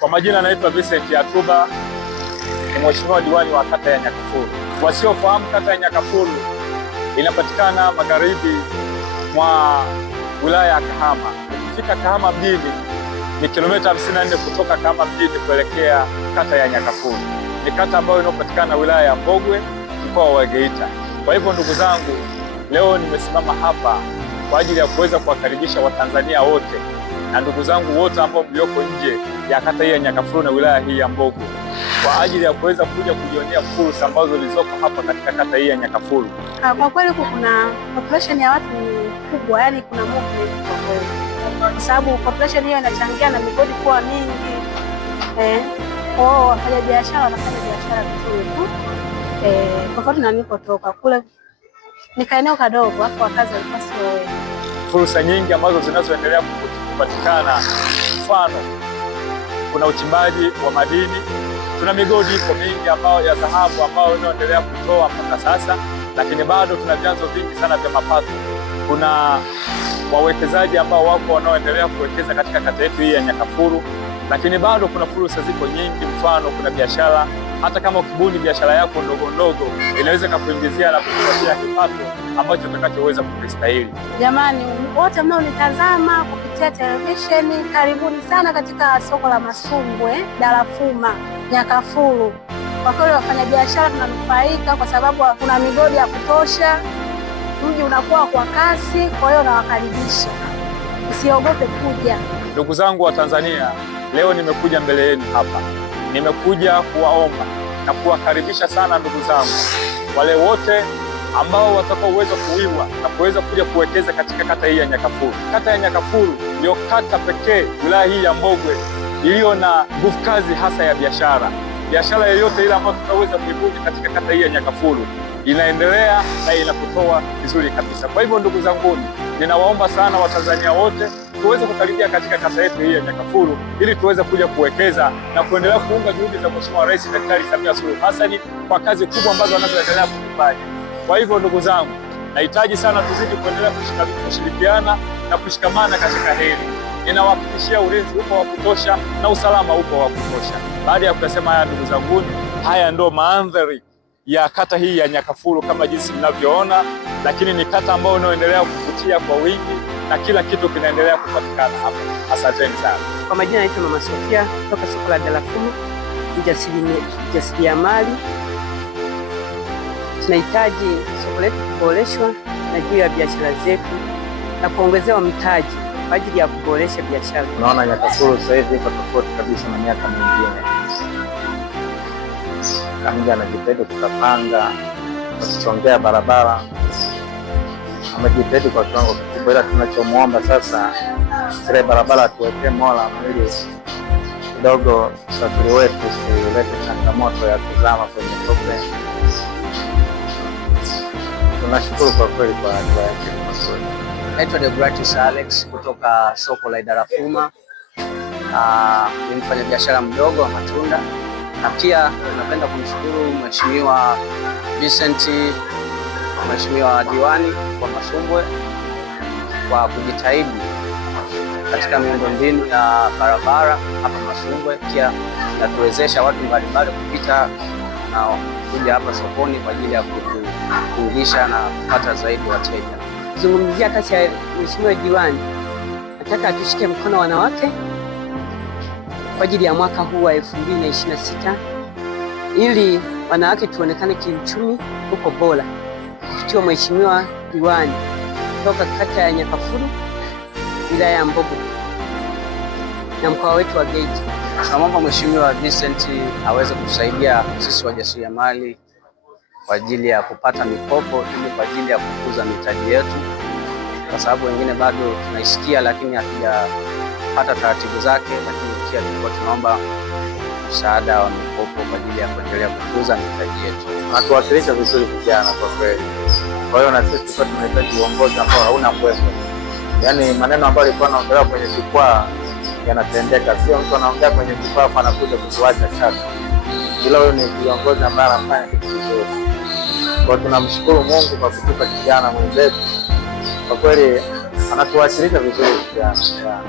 Kwa majina naitwa Vincent Yatuba, ni mheshimiwa diwani wa kata ya Nyakafulu. Wasiofahamu, kata ya Nyakafulu inapatikana magharibi mwa wilaya ya Kahama. Ukifika Kahama mjini ni kilomita 54 kutoka Kahama mjini kuelekea kata ya Nyakafulu. Ni kata ambayo inapatikana wilaya ya Mbogwe, mkoa wa Geita. Kwa hivyo ndugu zangu, leo nimesimama hapa kwa ajili ya kuweza kuwakaribisha Watanzania wote na ndugu zangu wote ambao mlioko nje ya kata hii ya Nyakafulu na wilaya hii ya Mbogwe kwa ajili ya kuweza kuja kujionea fursa ambazo zilizoko hapa katika kata hii ya Nyakafulu. Kwa kweli kuna population ya watu ni kubwa, yani kuna movement kwa kweli, kwa sababu population hiyo inachangia na migodi kuwa mingi. Wafanya biashara wanafanya biashara vizuri tu, tofauti na nilipotoka kule ni kaeneo kadogo, afu wakazi walikuwa sio wengi. Fursa nyingi ambazo zinazoendelea kupatikana, mfano kuna uchimbaji wa madini, tuna migodi iko mingi ambayo ya dhahabu ambayo inaendelea kutoa mpaka sasa, lakini bado tuna vyanzo vingi sana vya mapato. Kuna wawekezaji ambao wako wanaoendelea kuwekeza katika kata yetu hii ya Nyakafulu, lakini bado kuna fursa ziko nyingi. Mfano kuna biashara, hata kama ukibuni biashara yako ndogo ndogo inaweza kukuingizia na kukupatia kipato ambacho utakachoweza kukistahili. Jamani wote mnaonitazama kupitia televisheni, karibuni sana katika soko la Masumbwe Darafuma Nyakafulu. Kwa kweli wafanyabiashara tunanufaika kwa sababu kuna migodi ya kutosha, mji unakuwa kwa kasi. Kwa hiyo nawakaribisha, usiogope kuja. Ndugu zangu wa Tanzania, leo nimekuja mbele yenu hapa, nimekuja kuwaomba na kuwakaribisha sana ndugu zangu wale wote ambao watakaoweza kuwiwa na kuweza kuja kuwekeza katika kata hii ya Nyakafulu. Kata ya Nyakafulu ndio kata pekee wilaya hii ya Mbogwe iliyo na nguvu kazi hasa ya biashara. Biashara yoyote ile ambayo tutaweza kuibuni katika kata hii ya Nyakafulu inaendelea na inakutoa vizuri kabisa. Kwa hivyo ndugu zangu, ninawaomba sana Watanzania wote tuweze kukaribia katika kata yetu hii ya Nyakafulu ili tuweze kuja kuwekeza na kuendelea kuunga juhudi za Mheshimiwa Rais Daktari Samia Suluhu Hassan kwa kazi kubwa ambazo anazoendelea kufanya. Kwa hivyo ndugu zangu, nahitaji sana tuzidi kuendelea kushirikiana na kushikamana katika hili. Ninawahakikishia ulinzi upo wa kutosha na usalama upo wa kutosha. Baada ya kusema haya ndugu zangu, haya ndo mandhari ya kata hii ya Nyakafulu kama jinsi mnavyoona, lakini ni kata ambayo inaendelea kuvutia kwa wingi na kila kitu kinaendelea kupatikana hapa. Asanteni sana. Kwa majina naitwa Mama Sofia kutoka soko la Darafuma, mjasiriamali. Tunahitaji soko letu kuboreshwa na juu ya biashara zetu na kuongezewa mtaji kwa ajili ya kuboresha biashara. Unaona Nyakafulu sasa hivi iko tofauti kabisa na miaka mingine. Kama anajitahidi kutapanga, kuchongea barabara, amejitahidi kwa kiwango kikubwa, ila tunachomwomba sasa zile barabara tuwekee mola ili kidogo usafiri wetu usilete changamoto ya kuzama kwenye tope. Tunashukuru kwa kweli kwa hatua yake. Naitwa Deogratis Alex kutoka soko la Darafuma. Ni mfanyabiashara mdogo wa matunda, na pia napenda kumshukuru Mheshimiwa Vincent, Mheshimiwa diwani wa Masumbwe kwa kujitahidi katika miundombinu ya barabara hapa Masumbwe. Pia natuwezesha watu mbalimbali kupita na kuja hapa sokoni kwa ajili ya kuulisha na kupata zaidi wateja. Zungumzia kazi ya Mheshimiwa diwani, nataka tushike mkono wanawake kwa ajili ya mwaka huu wa 2026 ili wanawake tuonekane kiuchumi huko bora. Kupitia Mheshimiwa diwani kutoka kata ya Nyakafulu, wilaya ya Mbogwe na mkoa wetu wa Geita. Tunamwomba Mheshimiwa Vincent aweze kusaidia sisi wajasiriamali kwa ajili ya kupata mikopo ili kwa ajili ya kukuza mitaji yetu, kwa sababu wengine bado tunaisikia lakini hatujapata taratibu zake. Lakini pia tulikuwa tunaomba msaada wa mikopo kwa ajili ya kuendelea kukuza mitaji yetu. Natuwakilisha vizuri vijana kwa kweli. Kwa hiyo na sisi tulikuwa tunahitaji uongozi ambao hauna mbwembwe, yaani maneno ambayo alikuwa anaongelea kwenye jukwaa yanatendeka, sio mtu anaongea kwenye jukwaa anakuja kutuacha shaka. Ila huyo ni viongozi ambaye anafanya kitu vizuri. Kwa tunamshukuru Mungu kwa kutupa kijana mwenzetu, kwa kweli anatuwakilisha vizuri vijana.